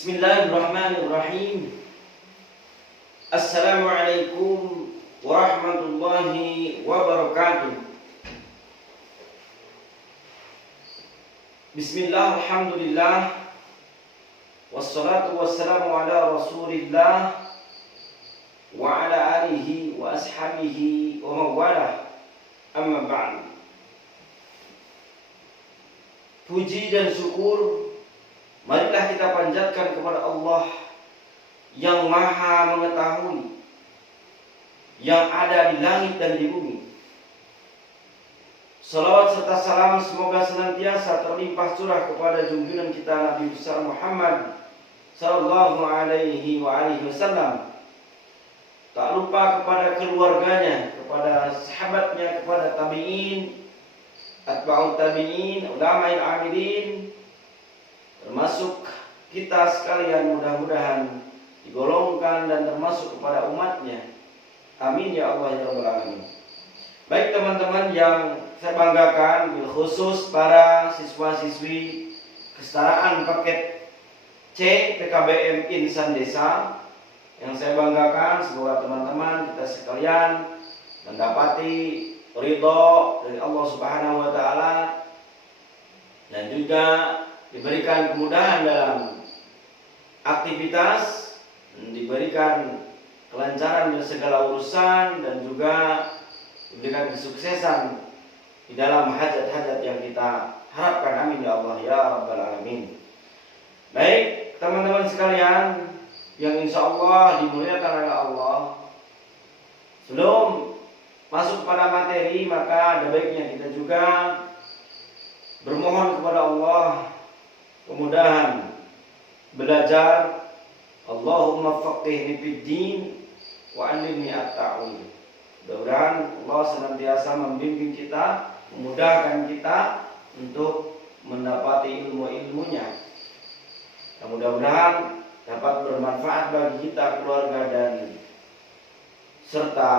Bismillahirrahmanirrahim. Assalamualaikum warahmatullahi wabarakatuh. Bismillah, alhamdulillah, wassalatu wassalamu ala rasulillah wa ala alihi wa ashabihi wa mawalah, amma ba'du. Puji dan syukur marilah kita panjatkan kepada Allah yang maha mengetahui yang ada di langit dan di bumi. Salawat serta salam semoga senantiasa terlimpah curah kepada junjungan kita Nabi besar Muhammad sallallahu alaihi wasallam. Tak lupa kepada keluarganya, kepada sahabatnya, kepada tabi'in, atba'ut tabi'in, ulama al-amilin, termasuk kita sekalian, mudah-mudahan digolongkan dan termasuk kepada umatnya. Amin ya Allah ya Rabbal Alamin. Baik teman-teman yang saya banggakan, bil khusus para siswa-siswi kesetaraan paket C PKBM Insan Desa, yang saya banggakan, semoga teman-teman kita sekalian mendapati ridho dari Allah Subhanahu wa taala dan juga diberikan kemudahan dalam aktivitas, diberikan kelancaran dalam segala urusan, dan juga diberikan kesuksesan di dalam hajat-hajat yang kita harapkan. Amin ya Allah ya Rabbal Alamin. Baik teman-teman sekalian yang insya Allah dimuliakan oleh Allah, sebelum masuk pada materi maka ada baiknya kita juga bermohon kepada Allah kemudahan belajar. Allahumma faqihni fid din wa 'allimni at-ta'wil. Mudah-mudahan Allah senantiasa membimbing kita, memudahkan kita untuk mendapati ilmu-ilmunya. Dan mudah-mudahan dapat bermanfaat bagi kita, keluarga, dan serta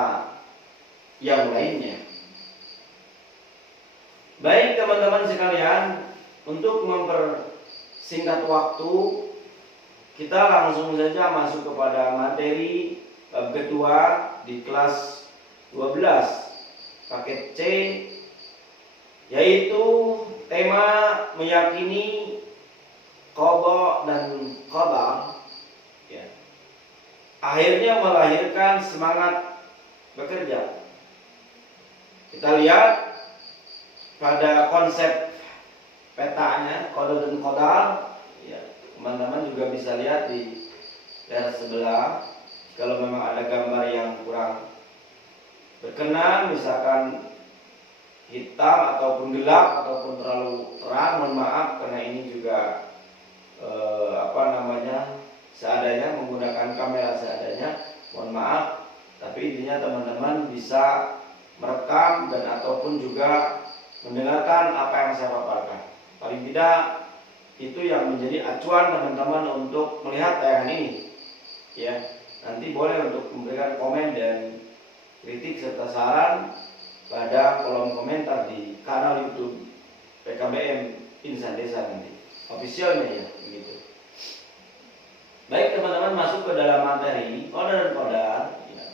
yang lainnya. Baik teman-teman sekalian, untuk mempersingkat waktu, kita langsung saja masuk kepada materi bab kedua di kelas 12 paket C, yaitu tema meyakini qada dan qadar, ya, akhirnya melahirkan semangat bekerja. Kita lihat pada konsep petanya qada dan qadar, ya, teman-teman juga bisa lihat di layar sebelah. Kalau memang ada gambar yang kurang berkenan, misalkan hitam ataupun gelap ataupun terlalu terang, mohon maaf, karena ini juga seadanya, menggunakan kamera seadanya, mohon maaf. Tapi intinya teman-teman bisa merekam dan ataupun juga mendengarkan apa yang saya paparkan. Paling tidak itu yang menjadi acuan teman-teman untuk melihat tayangan ini, ya. Nanti boleh untuk memberikan komen dan kritik serta saran pada kolom komentar di kanal YouTube PKBM Insan Desa nanti, officialnya, ya, begitu. Baik teman-teman, masuk ke dalam materi qada dan qadar, ya.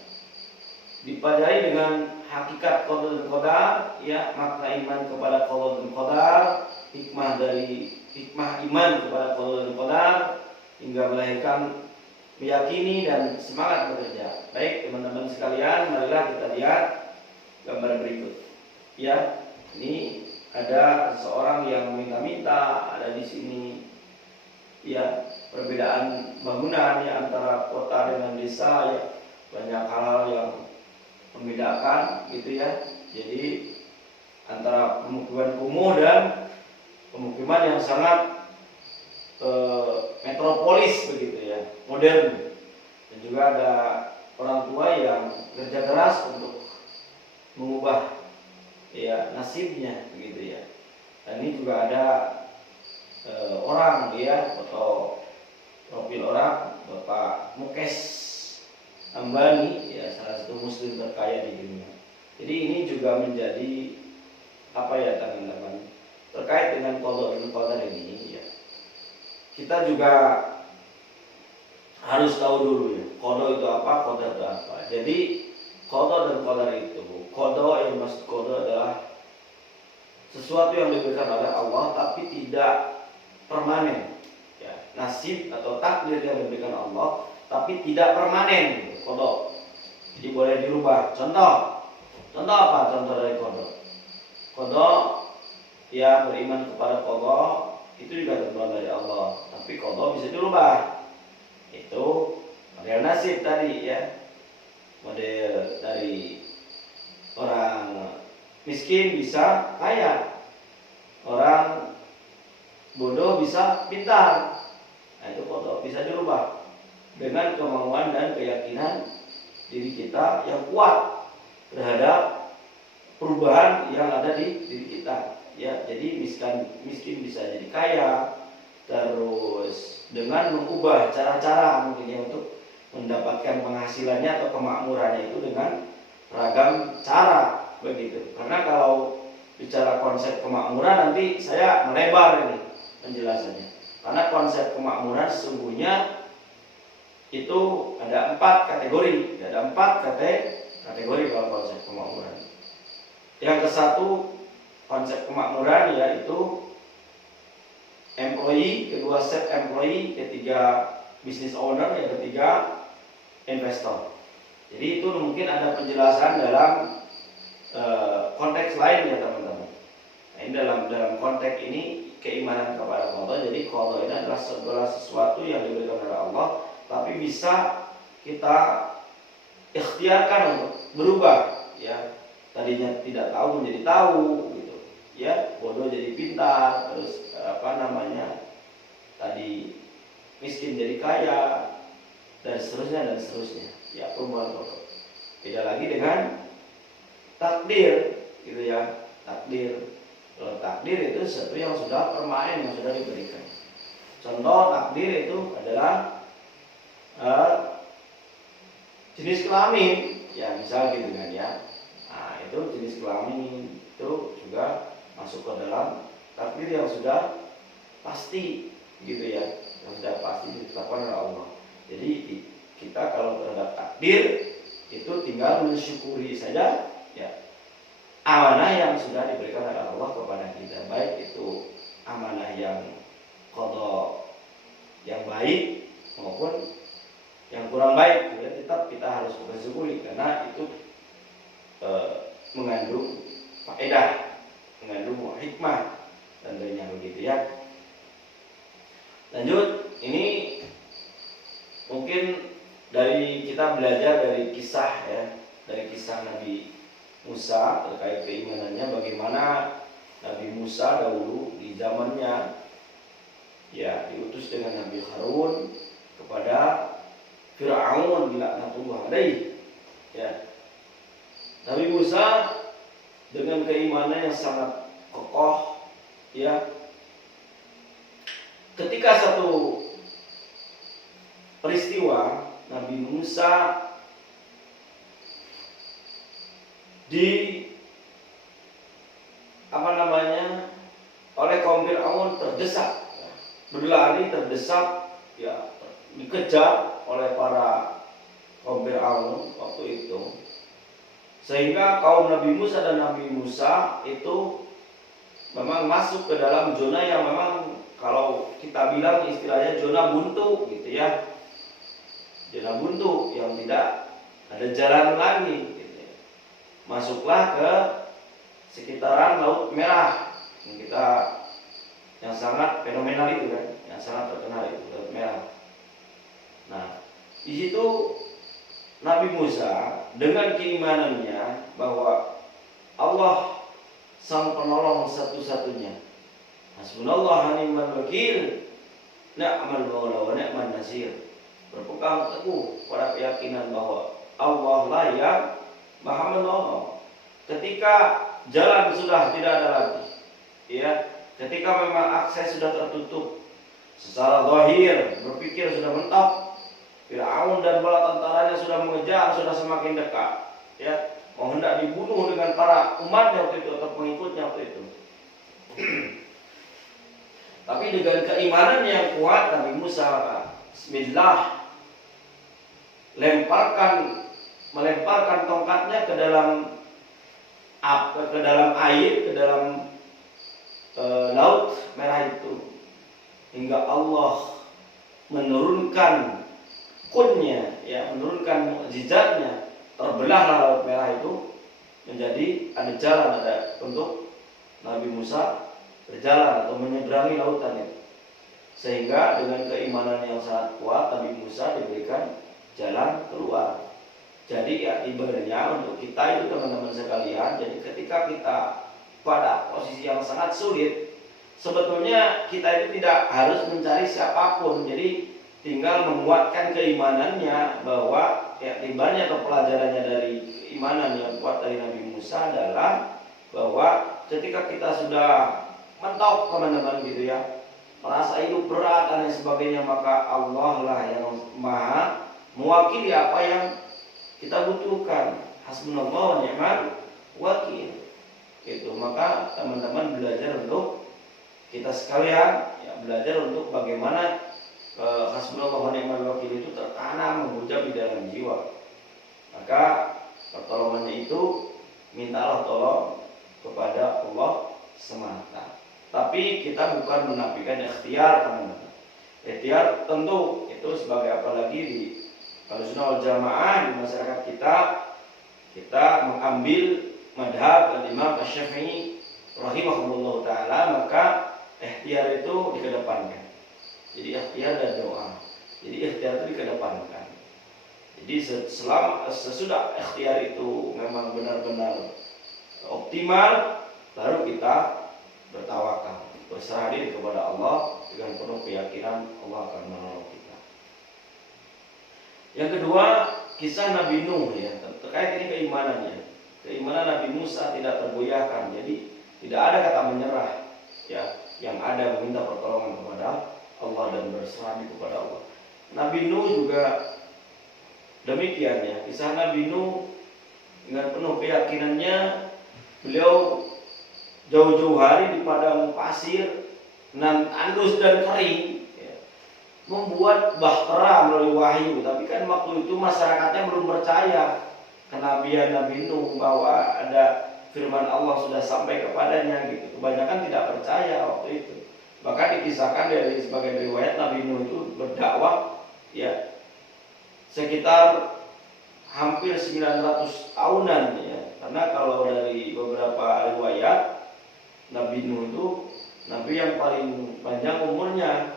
Dipelajari dengan hakikat qada dan qadar, ya, makna iman kepada qada dan qadar, hikmah iman kepada qada dan qadar, hingga melahirkan meyakini dan semangat bekerja. Baik teman-teman sekalian, marilah kita lihat gambar berikut. Ya, ini ada seseorang yang meminta-minta, ada di sini, ya, perbedaan bangunan, ya, antara kota dengan desa, ya, banyak hal-hal yang membedakan, gitu, ya. Jadi antara pemukiman kumuh dan pemukiman yang sangat metropolis, begitu, ya, modern. Dan juga ada orang tua yang kerja keras untuk mengubah, ya, nasibnya, begitu, ya. Dan ini juga ada orang, ya, foto profil orang, Bapak Mukesh Ambani, ya, salah satu muslim terkaya di dunia. Jadi ini juga menjadi apa, ya, teman-teman, terkait dengan qada dan qadar ini, ya. Kita juga harus tahu dulu ya, qada itu apa, qadar itu apa. Jadi qada dan qadar itu, qada yang maksud qada adalah sesuatu yang diberikan oleh Allah tapi tidak permanen. Ya, nasib atau takdir yang diberikan Allah tapi tidak permanen. Qada. Jadi boleh dirubah. Contoh apa? Contoh dari qada. Qada ya beriman kepada qada itu juga tentuan dari Allah, tapi qada bisa dirubah. Itu model nasib tadi ya, model dari orang miskin bisa kaya, orang bodoh bisa pintar. Nah, itu qada bisa dirubah dengan kemauan dan keyakinan diri kita yang kuat terhadap perubahan yang ada di diri kita ya. Jadi miskin bisa jadi kaya, terus dengan mengubah cara-cara mungkin ya untuk mendapatkan penghasilannya atau kemakmurannya itu dengan ragam cara begitu. Karena kalau bicara konsep kemakmuran nanti saya melebar ini penjelasannya. Karena konsep kemakmuran sesungguhnya itu ada 4 kategori, ada 4 kategori kalau konsep kemakmuran. Yang ke satu konsep kemakmuran yaitu employee, kedua set employee, ketiga business owner, yang ketiga investor. Jadi itu mungkin ada penjelasan dalam konteks lain ya teman-teman. Nah, ini dalam konteks ini keimanan kepada Allah. Jadi qada ini adalah segala sesuatu yang diberikan oleh Allah, tapi bisa kita ikhtiarkan untuk berubah ya. Tadinya tidak tahu menjadi tahu gitu ya, bodoh jadi pintar, terus tadi miskin jadi kaya, dan seterusnya ya, perubahan qada. Beda lagi dengan takdir gitu ya. Kalau takdir itu sesuatu yang sudah permanen, yang sudah diberikan. Contoh takdir itu adalah jenis kelamin ya, misal gitu kan ya. Nah, itu jenis kelamin itu juga masuk ke dalam takdir yang sudah pasti gitu ya, yang sudah pasti ditetapkan oleh Allah. Jadi kita kalau terhadap takdir itu tinggal mensyukuri saja ya, amanah yang sudah diberikan oleh Allah kepada kita, baik itu amanah yang qada yang baik maupun yang kurang baik ya, tetap kita harus bersyukuri karena itu mengandung faedah, mengandung hikmah tentunya begitu ya. Lanjut, ini mungkin dari kita belajar dari kisah ya, dari kisah Nabi Musa terkait keimanannya, bagaimana Nabi Musa dahulu di zamannya ya diutus dengan Nabi Harun kepada Fir'aun laknatullah alaihi ya. Nabi Musa dengan keimanan yang sangat kokoh ya, ketika satu peristiwa Nabi Musa oleh kaum Fir'aun terdesak ya, berlari terdesak ya, dikejar oleh para kaum Fir'aun waktu itu, sehingga kaum Nabi Musa dan Nabi Musa itu memang masuk ke dalam zona yang memang kalau kita bilang istilahnya zona buntu gitu ya, zona buntu yang tidak ada jalan lagi gitu ya. Masuklah ke sekitaran Laut Merah yang sangat fenomenal itu kan, yang sangat terkenal itu Laut Merah. Nah, di situ Nabi Musa dengan keimanannya bahwa Allah sang penolong satu-satunya, hasbunallah wa ni'mal wakil, ni'mal maula wa ni'man nasir, berpegang teguh pada keyakinan bahwa Allah lah yang Maha menolong ketika jalan sudah tidak ada lagi ya, ketika memang akses sudah tertutup secara zahir, berpikir sudah mentok, Fir'aun dan bala tentaranya sudah mengejar, sudah semakin dekat ya, mau hendak dibunuh dengan para umatnya waktu itu atau pengikutnya waktu itu. Tapi dengan keimanan yang kuat Nabi Musa, bismillah, melemparkan tongkatnya ke dalam air, ke dalam laut merah itu, hingga Allah menurunkan kunnya, ya, menurunkan mukjizatnya, terbelahlah laut merah itu menjadi ada jalan, ada untuk Nabi Musa berjalan atau menyeberangi lautan itu. Sehingga dengan keimanan yang sangat kuat, Nabi Musa diberikan jalan keluar. Jadi ibaratnya untuk kita itu teman-teman sekalian, jadi ketika kita pada posisi yang sangat sulit, sebetulnya kita itu tidak harus mencari siapapun. Jadi tinggal menguatkan keimanannya, bahwa timbanya atau pelajarannya dari keimanan yang kuat dari Nabi Musa adalah bahwa ketika kita sudah mentok teman-teman gitu ya, merasa hidup berat dan lain sebagainya, maka Allah lah yang maha mewakili apa yang kita butuhkan. Hasbunallah wa ni'mal wakil. Itu maka teman-teman belajar untuk kita sekalian, ya, belajar untuk bagaimana hasbunallah wa ni'mal wakil itu tertanam menghujam di dalam jiwa. Maka pertolongannya itu mintalah tolong kepada Allah semata. Tapi kita bukan menafikan ikhtiar teman-teman. Ikhtiar tentu itu sebagai apalagi di Ahlussunnah wal Jamaah di masyarakat kita mengambil madhab Imam Asy-Syafi'i rahimahullah taala, maka ikhtiar itu dikedepankan. Jadi ikhtiar dan doa. Jadi ikhtiar itu dikedepankan. Jadi sesudah ikhtiar itu memang benar-benar optimal, baru kita bertawakal, berserah diri kepada Allah dengan penuh keyakinan Allah akan menolong kita. Yang kedua, kisah Nabi Nuh, ya, terkait ini keimanannya. Keimanan Nabi Musa tidak tergoyahkan, jadi tidak ada kata menyerah, ya, yang ada meminta pertolongan kepada Allah dan berserah diri kepada Allah. Nabi Nuh juga demikian, ya. Kisah Nabi Nuh dengan penuh keyakinannya, beliau jauh-jauh hari di padang pasir andus dan kering, ya, membuat bahtera melalui wahyu. Tapi kan waktu itu masyarakatnya belum percaya kenabian Nabi Nuh, bahwa ada firman Allah sudah sampai kepadanya gitu. Kebanyakan tidak percaya waktu itu. Bahkan dikisahkan dari sebagian riwayat Nabi Nuh itu berdakwah, ya, sekitar hampir 900 tahunan, ya. Karena kalau dari beberapa riwayat, Nabi Nuh itu nabi yang paling panjang umurnya,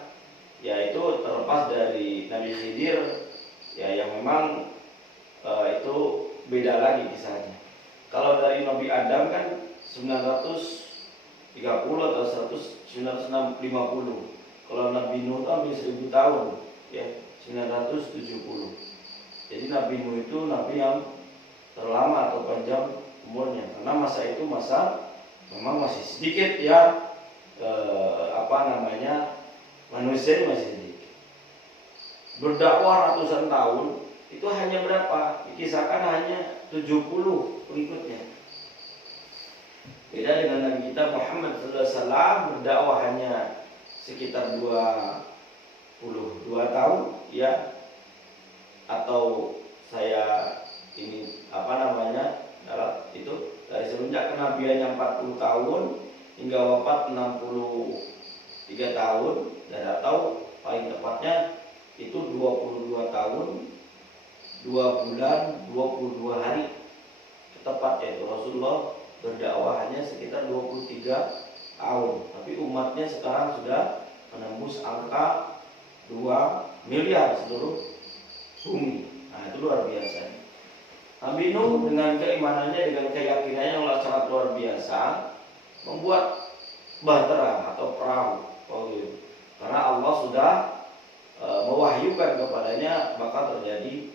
yaitu terlepas dari Nabi Khidir, ya, yang memang itu beda lagi kisahnya. Kalau dari Nabi Adam kan 930 atau 950. Kalau Nabi Nuh itu hampir 1000 tahun, ya, 970. Jadi Nabi Nuh itu nabi yang terlama atau panjang umurnya, karena masa itu memang masih sedikit, ya, manusia masih sedikit. Berdakwah ratusan tahun, itu hanya berapa? Dikisahkan hanya 70 pengikutnya. Beda dengan Nabi kita Muhammad SAW, berdakwah hanya sekitar 22 tahun, ya. Atau saya ini itu dari semenjak kenabiannya 40 tahun hingga wafat 63 tahun, dan atau paling tepatnya itu 22 tahun 2 bulan 22 hari tepat, yaitu Rasulullah berdakwah hanya sekitar 23 tahun, tapi umatnya sekarang sudah menembus angka 2 miliar seluruh bumi. Nah, itu luar biasa. Nabi Nuh dengan keimanannya, dengan keyakinannya yang sangat luar biasa, membuat bahtera atau perahu. Karena Allah sudah mewahyukan kepadanya bakal terjadi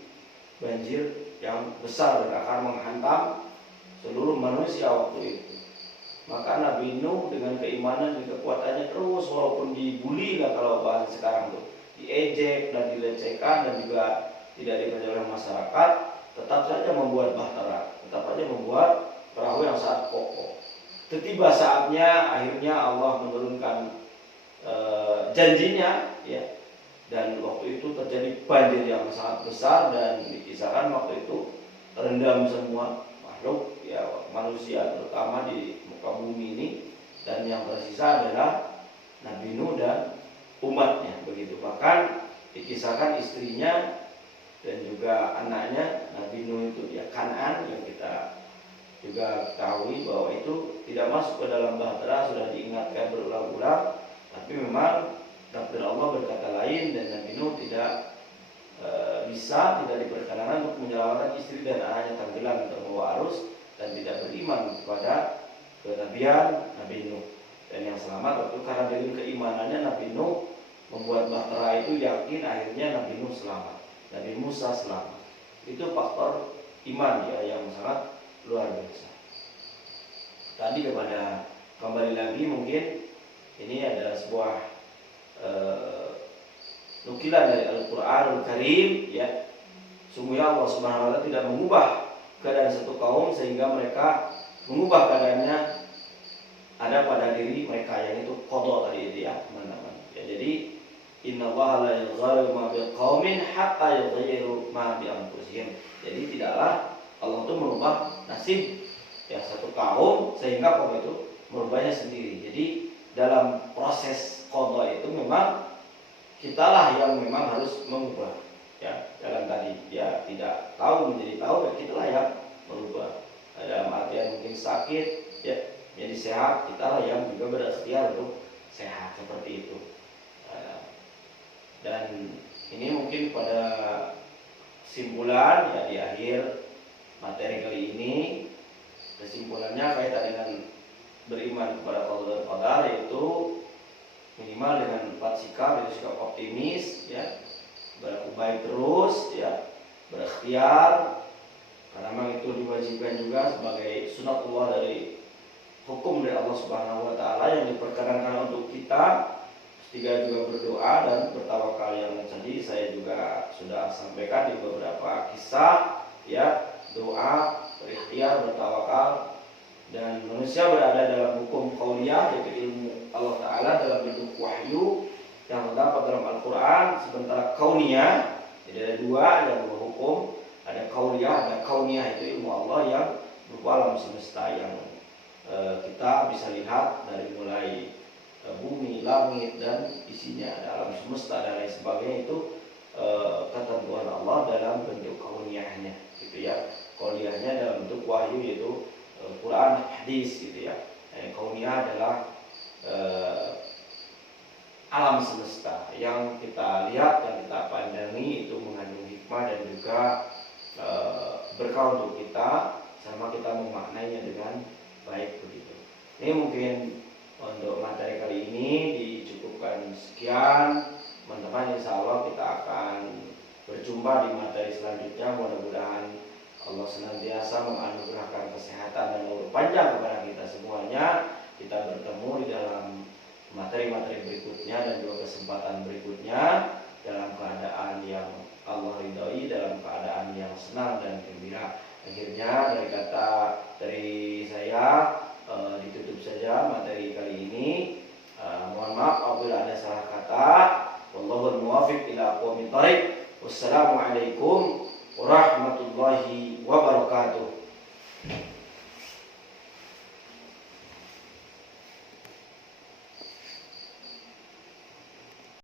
banjir yang besar dan akan menghantam seluruh manusia waktu itu. Maka Nabi Nuh dengan keimanan dan kekuatannya terus, walaupun dibully lah kalau bahasa sekarang tuh, diejek dan dilecehkan dan juga tidak dipercaya oleh masyarakat, tetap saja membuat bahtera, tetap saja membuat perahu yang sangat kokoh. Tiba saatnya akhirnya Allah menurunkan janjinya, ya, dan waktu itu terjadi banjir yang sangat besar, dan dikisahkan waktu itu terendam semua makhluk ya, manusia terutama di muka bumi ini, dan yang tersisa adalah Nabi Nuh dan umatnya begitu. Bahkan dikisahkan istrinya dan juga anaknya Nabi Nuh itu ya Kan'an, yang kita juga ketahui bahwa itu tidak masuk ke dalam bahtera, sudah diingatkan berulang-ulang, tapi memang takdir Allah berkata lain, dan Nabi Nuh tidak tidak diperkenankan untuk menyelamatkan istri dan anaknya tenggelam terbawa arus, dan tidak beriman kepada kenabian Nabi Nuh. Dan yang selamat waktu karena dengan keimanannya Nabi Nuh membuat bahtera itu yakin, akhirnya Nabi Nuh selamat, Nabi Musa selamat. Itu faktor iman ya yang sangat luar biasa. Tadi kembali lagi mungkin ini adalah sebuah nukilan dari Al-Qur'anul Karim ya. Sungguhnya Allah Subhanahu wa taala tidak mengubah keadaan satu kaum sehingga mereka mengubah keadaannya ada pada diri mereka, yang itu qada tadi itu ya teman-teman. Ya, jadi innallaha la yughayyiru ma biqaumin hatta yughayyiru ma bi anfusihim. Jadi tidaklah Allah itu merubah nasib ya satu kaum sehingga kaum itu merubahnya sendiri. Jadi dalam proses qada itu memang kitalah yang memang harus mengubah ya. Dalam tadi ya tidak tahu menjadi tahu, ya kitalah yang merubah. Dalam artian mungkin sakit ya jadi sehat, kitalah yang juga berikhtiar untuk sehat, seperti itu. Dan ini mungkin pada kesimpulan ya di akhir materi kali ini, kesimpulannya kaitan dengan beriman kepada Allah dan Qadar, yaitu minimal dengan 4 sikap, yaitu sikap optimis ya, berlaku baik terus ya, berikhtiar karena memang itu diwajibkan juga sebagai sunatullah dari hukum dari Allah Subhanahu wa taala yang diperkenankan untuk kita. Ketiga juga berdoa dan bertawakal, yang tadi saya juga sudah sampaikan di beberapa kisah ya, doa, berikhtiar, bertawakal, dan manusia berada dalam hukum qauliyah yaitu ilmu Allah taala dalam bentuk wahyu yang terdapat dalam Al-Qur'an, sementara kauniyah jadi ada dua, yang dua hukum, ada qauliyah, ada kauniyah, itu ilmu Allah yang berupa alam semesta yang kita bisa lihat dari mulai bumi, langit dan isinya, ada alam semesta dan lain sebagainya, itu ketentuan Allah dalam bentuk kauniyahnya gitu ya. Kauniyahnya dalam bentuk wahyu yaitu Quran, hadis gitu ya. Kauniyah adalah alam semesta yang kita lihat, yang kita pandangi, itu mengandung hikmah dan juga berkah untuk kita, sama kita memaknainya dengan baik begitu. Ini mungkin untuk materi kali ini dicukupkan sekian, teman-teman. Insya Allah kita akan berjumpa di materi selanjutnya. Mudah-mudahan Allah senantiasa menganugerahkan kesehatan dan umur panjang kepada kita semuanya. Kita bertemu di dalam materi-materi berikutnya dan juga kesempatan berikutnya dalam keadaan yang Allah ridhoi, dalam keadaan yang senang dan gembira. Akhirnya dari saya ditutup saja materi